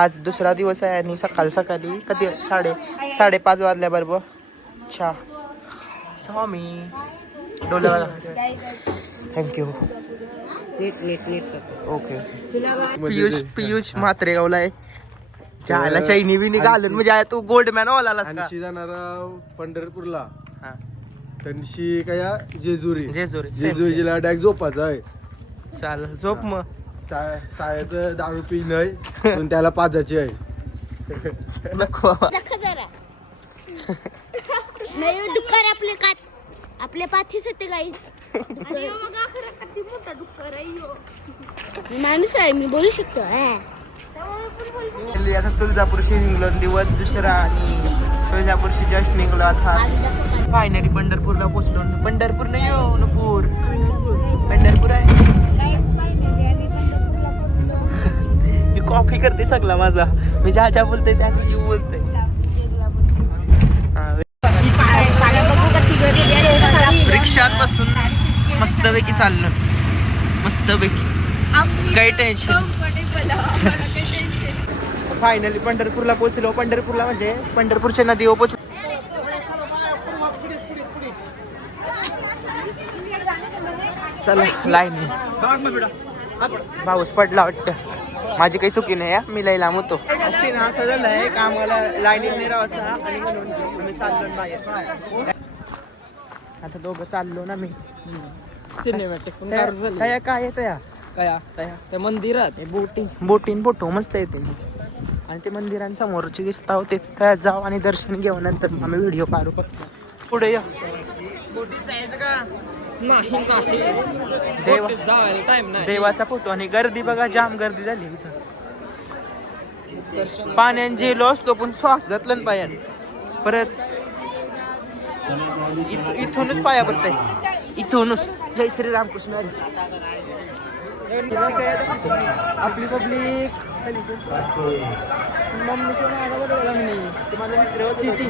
आज दुसरा दिवस आहे आणि सकाळ सकाळी कधी साडे साडेपाच वाजल्याबरोबर चहा स्वामी. डोल्यावाला थँक्यू नीट नीट नीट ओके पियुष पियुष म्हात्रेगावला आहे. चहाला चैनी बिनी घालून म्हणजे आहे तू गोल्ड मॅन आणशी जाणारा पंढरपूरला. हा. त्यांशी काय जेजुरी जेजुरी. जेजुरी. जिल्हा डायरेक्ट झोपाचा आहे. चालेल झोप मग. सायत दारू पी नाही पण त्याला पाजाची आहे. नको दाखव जरा. नाही डुक्कर आपले कात. आपल्या पाठीच होते काही. माणूस आहे मी बोलू शकतो हा. आता तुळजापूरशी निघलो दिवस दुसरा आणि तुळजापूरशी जस्ट निघलो आता फायनली पंढरपूरला पोचलो. पंढरपूर नाही हो नपूर पंढरपूर आहे. कॉफी करते सगळा माझा. मी ज्या ज्या बोलते त्या जीव बोलते. रिक्षात बसून मस्तपैकी चाललो मस्तपैकी. काही टेन्शन फायनली पंढरपूरला पोहोचलो. पंढरपूरला म्हणजे पंढरपूरच्या नदीवर पोच चला लाईन पाऊस पडला वाटतं. माझी काही चुकी नाही हा. मी लई लांब होतो. सीन असं झालंय का आम्हाला लाईनीत नाही राहायचं आणि म्हणून आम्ही चाललो बाहेर. आता दोघं चाललो ना मी. सिनेमॅटिक त्या- काढून झाली. त्या काय येतं या काय? काय त्या मंदिरात. ते बोटिंग बोटिंग बोटो मस्त येते आणि ते मंदिरांसमोरचे दिसता होते. त्या जाऊ आणि दर्शन घेऊ नंतर मग आम्ही व्हिडिओ काढू. फक्त पुढे या. देवा. जायला टाइम नाही. देवाचा फोटो आणि गर्दी बघा जाम गर्दी झाली इथं. पाण्याने जेलो असतो पण श्वास घातला ना पायान परत इथूनच पाया पडत इथूनच. जय श्री रामकृष्ण आपली पब्लिक मम्मीचं नाव मी माझा मित्र होती ती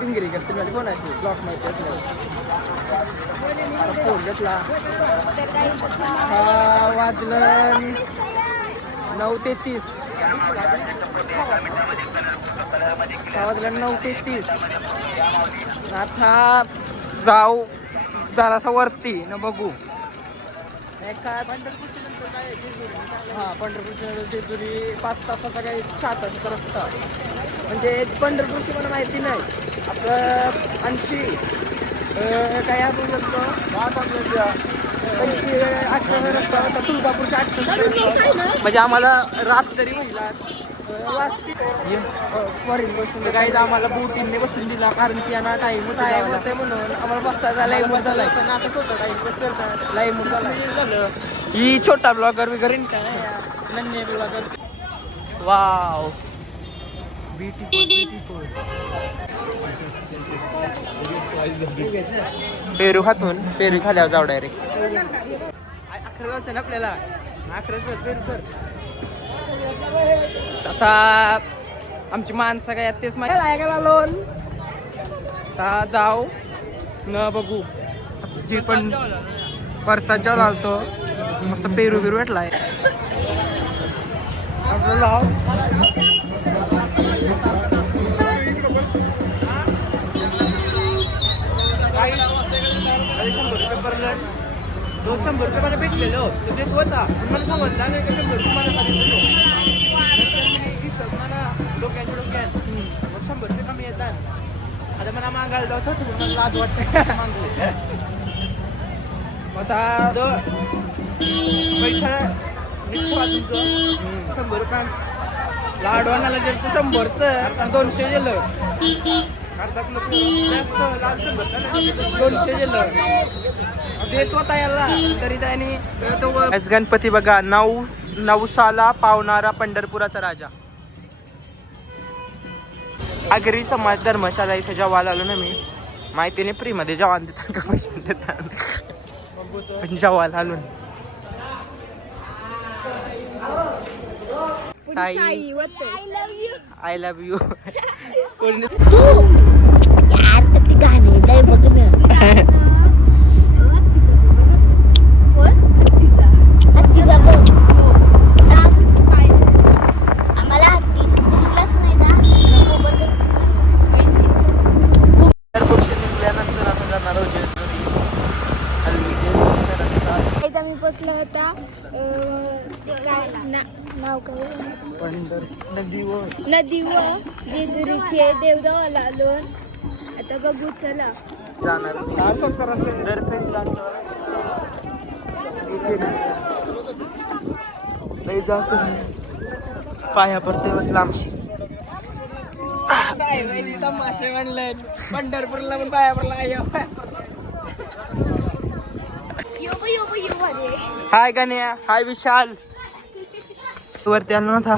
पिंगरी करते माझी. कोणाची ब्लॉक माहिती असल्यावर फोन घेतला. वाजलं. नऊ तेहतीस तीस. वाजलं नऊ तेहतीस आता जाऊ. जरासा वरती न बघू. एका हा पंढरपूरची नंतर जेजुरी पाच तासाचा काही सात तासाचा रस्ता. म्हणजे पंढरपूरची मला माहिती नाही. आपलं ऐंशी काय आपण बोलतो? रस्ता होता म्हणजे आम्हाला रात तरी महिला वरील बसून. काही आम्हाला बोटीने बसून दिला कारण की यांना टाइम टाईम होते म्हणून. आम्हाला बसायचा लाईव्ह बसायला आता स्वतः बस करतात. लाईव्ह झालं. ही छोटा ब्लॉगर वगैरे. काय नन्हे ब्लॉगर वाव पेरू खातून पेरू खाल्यावर जाऊ डायरेक्ट आपल्याला आता आमची माणसं काय आहेत तेच माहिती. आता जाऊ. न बघू. जी पण परसाद जेव्हा लावतो मस्त पेरू बिरू भेटलाय. आपलं उलट शंभर रुपये दोन शंभर रुपये मला भेटलेलं. होतं देत होता. पण मला समजला नाही का शंभर रुपये मला खाली दिसत मला डोक्याच्या डोक्यात मग शंभर रुपये कमी येतात. आता मला मागायला जात होतं मला लाज वाटते. मागू आता पैसा निघतो तुमचं शंभर रुपये लाडू गेलं तर शंभरचं. दोनशे गेलं. जास्त लाल शंभर दोनशे गेलं. देत होता याला तरी त्याने तो आज गणपती बघा नऊ नवसाला पावणारा पंढरपुराचा राजा. आगरी समाज धर्मशाला इथे जेव्हा आलो ना मी माहितीने नाही मध्ये जेवण देतात का पैसे देतात पण जेवायला आलो ना. साई. आय लव्ह यू तू यार तर ती गाणे लय बघ ना कोण? हत्तीचा भाऊ. थांब. नाव काय नदी व जेजुरीचे आलो आता बघू चला. पाया पडते बसला आमशी तमाशे म्हणले पंढरपूरला पण पाया पडला. हाय गण्या हाय विशाल. वरती आलो ना था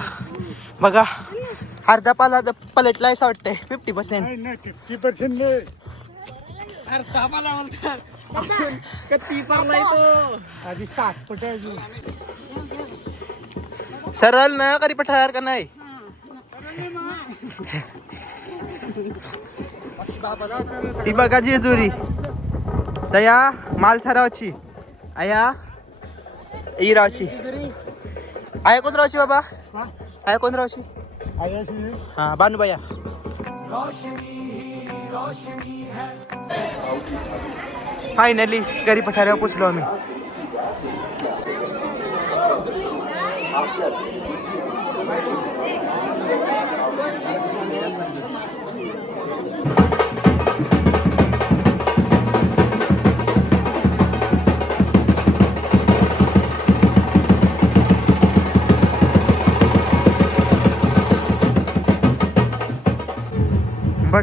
बघा अर्धा पाला पलटला असं वाटतंय. फिफ्टी पर्सेंट फिफ्टी पर्सेंट नाही. कत्ती पडलाय तो आधी साठ पट सरळ न करी पठार का नाही? ती बघा जेजुरी. दया माल सरावची आया इरावची आया कोण रावची बाबा? आया कोण रावची हा बानूबाया फायनली गरी पठारावर पोचलो आम्ही.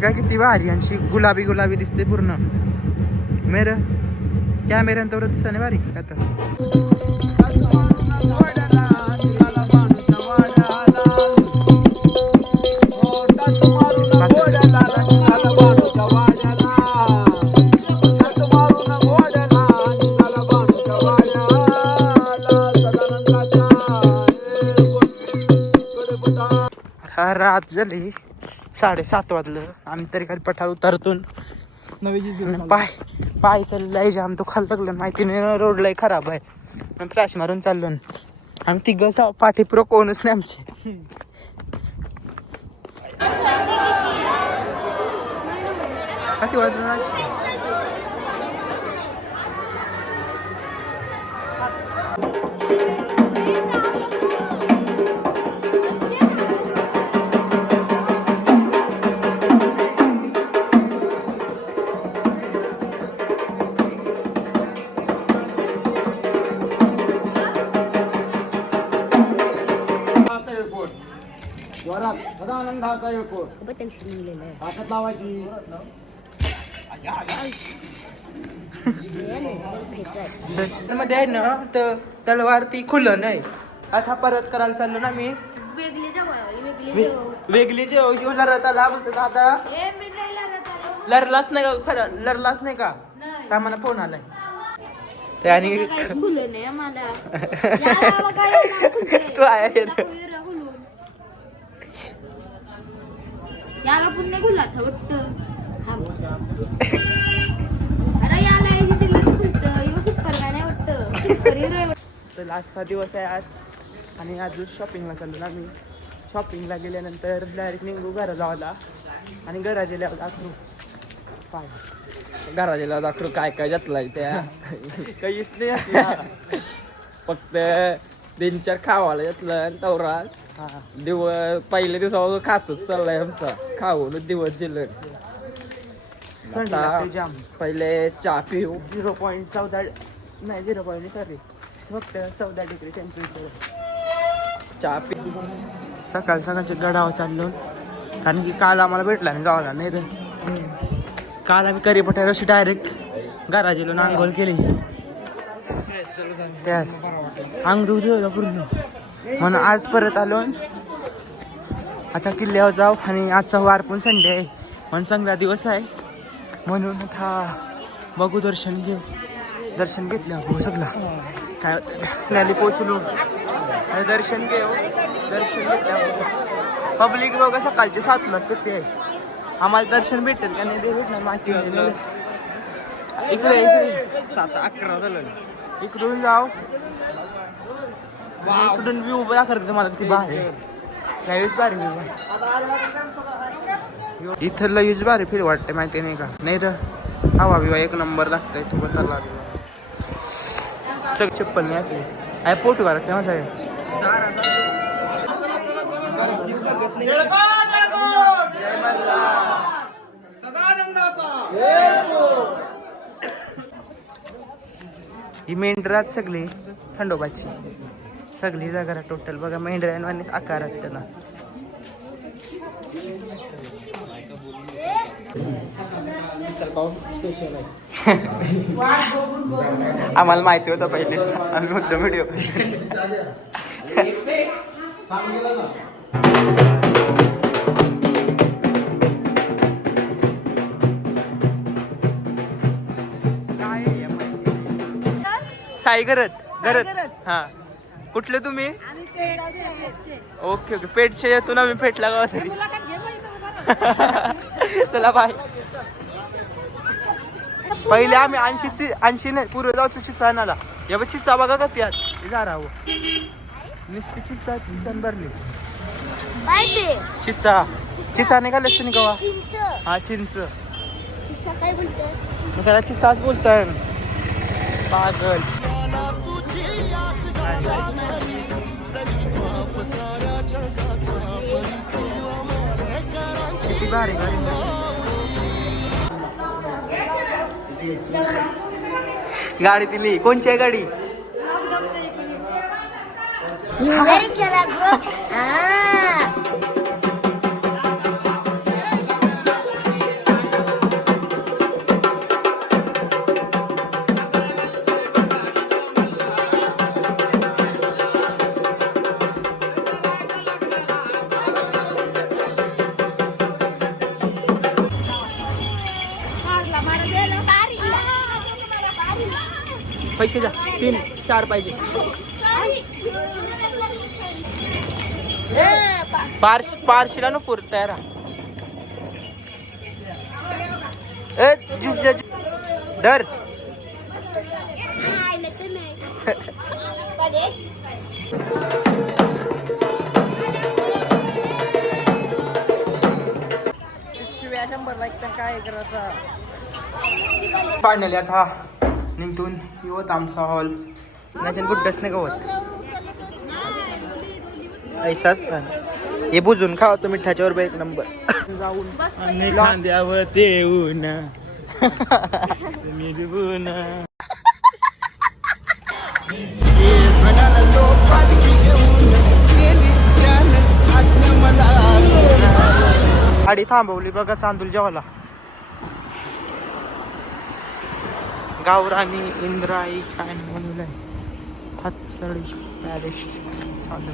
बघा किती भारी आणि गुलाबी गुलाबी दिसते पूर्ण. मेर कॅमेऱ्यान तर दिसत भारी आता. रात झाली. साडेसात वाजलं. आम्ही तरी खाली पठार उतरतून पाय पाय चाललाय जाम. तो खाली लागलं माहिती नाही रोड लय खराब आहे. फ्लॅश मारून चाललो. आम्ही तिघ पाठीपुरं कोणच नाही आमचे. किती वाजलं? आहे हातात लावायची. मध्ये आहे ना तर तलवार ती खुलं नाही आता परत करायला चाललो ना मी वेगळी जाऊ वेगळी जे लढत आला बोलतो आता हे मी नाही. लढलाच का खरं लढलाच नाही का नाही. काय मला फोन आलाय ते आणि. तू आहे. याला पण नाही खुला था वाटतं. अरे याला वाटतं. सुपर हिरो आहे वाटतं. तर लास्टचा दिवस आहे आज. आणि अजून शॉपिंगला चाललो ना मी शॉपिंगला गेल्यानंतर डायरेक्ट निघू घरा जावाला आणि घरा गेल्यावर दाखवू. पाय. घराला दाखवू काय काय जातलाय त्या. काहीच नाही. फक्त तीन चार खावाला घेतलं आणि तवरास. दिवस पहिल्या दिवसावर खातोच चाललाय आमचा. खाऊन दिवस जिल्हत थंडी लागते जाम. पहिले चहा पिऊ. झिरो पॉईंट चौदा नाही झिरो पॉईंट सॉरी. फक्त चौदा डिग्री टेम्परेचर चहा पिऊ सकाळ सकाळच्या गडावर चाललो. कारण की काल आम्हाला भेटला नाही गावाला नाही रे. काल आम्ही करी पठाराशी डायरेक्ट घरा गेलो आंघोळ केली. त्यास होता पूर्ण. म्हणून आज परत आलो. आता किल्ल्यावर जाऊ आणि आजचा वार पण संडे आहे. म्हणून चांगला दिवस आहे. म्हणून आता बघू दर्शन घेऊ. दर्शन घेतलं हो सगळं. काय होतं पोचलो आणि दर्शन घेऊ. दर्शन घेतलं पब्लिक बघा सकाळचे सातलाच किती आहे. आम्हाला दर्शन भेटेल का नाही ते भेटणार माहिती. इकडे इकडे. सात अकरा झालं. इकडून जाऊ. इकडून व्ह्यू बघा करते तुम्हाला किती भारी. त्यावेळेस भारी व्ह्यू इथलं यूज भारी फिर वाटते माहिती नाही का? नाही तर हवा बिवा एक नंबर लागतंय तू बताला सग चप्पल नाही आहे पोट करायचं माझा ही मेंढरात सगळी खंडोबाची. सगळी जागा टोटल बघा मेंढऱ्यांवानी आकारात त्यांना आम्हाला माहिती होतं पहिलेच आम्ही होतो व्हिडिओ साई करत करत हा. कुठले तुम्ही? Okay okay. पेटचे येतो ना मी पेटला गावासाठी चला बाय पहिले आम्ही ऐंशीची ऐंशी नाही पुरं जाऊ चिचा आणाला या बघ चिचा बघा का त्यात जा राहू. नुसती चिचा चिचन भरली. चिचा. चिचा निघालेस तुम्ही गवा? चिंच. हा चिंच. चिंच काय बोलतोय? मग त्याला चिचाच बोलताय. पागल. किती भारी गाडी गाडी दिली. कोणची आहे गाडी? पैसे द्या. तीन चार पाहिजे. पार्श पार्शीला नको पुर तयार डर शिव्या शंभर लाईक तर काय करायचं? फायनली आता निमतून येवत आमचा हॉल. नाचन गुड्डस नाही गवत ऐसा असतं हे बुजून खावाचं मिठाच्यावर बा एक नंबर जाऊन खांद्यावर गाडी थांबवली बघा चांदूल जेवाला गावरानी इंद्राई काय म्हणून हातसळी पॅलेस चालू.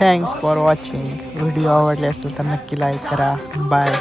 थँक्स फॉर वॉचिंग व्हिडिओ आवडले असेल तर नक्की लाईक करा. बाय